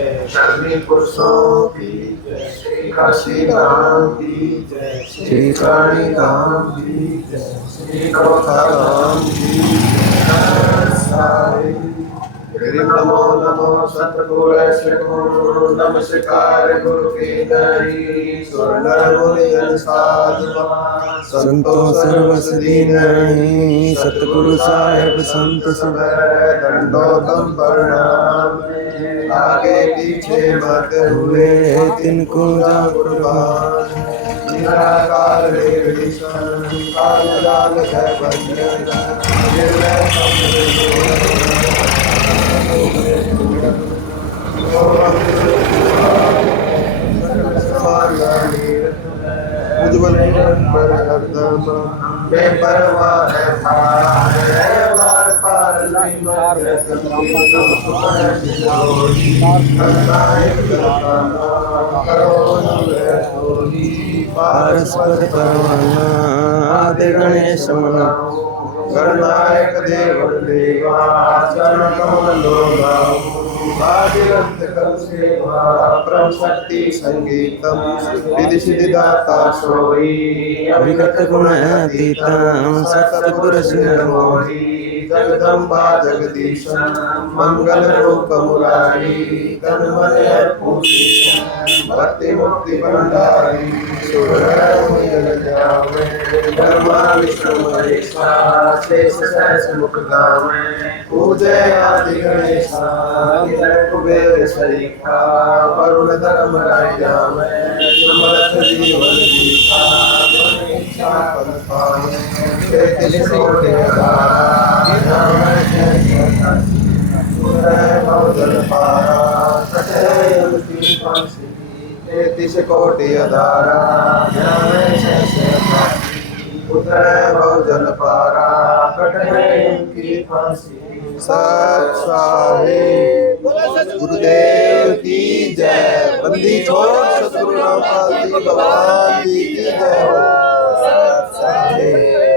जय, शनि पुरुषों की जय, श्री काशी धाम की जय, श्री काली धाम की जय, श्री कौथा धाम की जय। साई नमो नमो सतगुरु सद्गुरु नमस्कार गुरु की नई स्वर्ण गुरु साधु संतो सर्वस दीनहि सतगुरु साहेब संत सब दंडोतम प्रणाम। आगे पीछे मत हुए तिनको जा कुर्बान। निराकार निर्विशन काल काल है बंधन उज्ज्वल पर हरदम बेपरवाह है पार पार नहीं पारस्पर परवाना आदि गणेश मना गणनायक देव देवा चरण कमल लोगा आदिरंत कर सेवा परम शक्ति संगीतम विधि सिद्धि दाता सोई अभिगत गुण अतीतम सतगुरु सिर मोहि जगदम्बा जगदीश मंगल रूप मुरारी तन मन पूषी भक्ति मुक्ति भंडारी ब्रह्मा विष्णु महेशा शेष सहस मुख गावे पूजय आदि गणेशा कुबेर शरीफा वरुण धर्म राजा में सुमरथ जीवन दीपा इच्छा पद पावे तेतिस कोटि भवजन पारा तेतिस कोटि अधारा पुत्र भवजन पारा कटहे की फांसी। सत साहिब गुरुदेव की जय। बंदी छोड़ सतगुरु रामपाल जी भगवान जी की जय हो। सत साहिब।